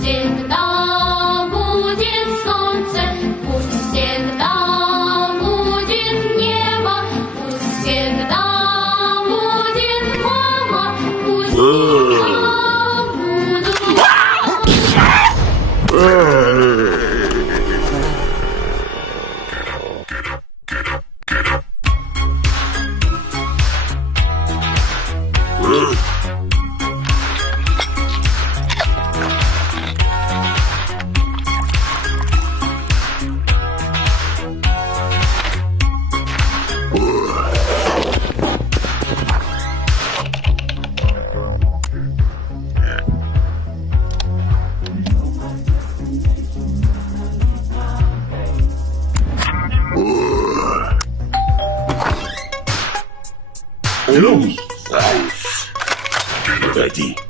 Всегда будет солнце, пусть всегда будет небо, пусть всегда будет мама, пусть всегда буду я. Погоди.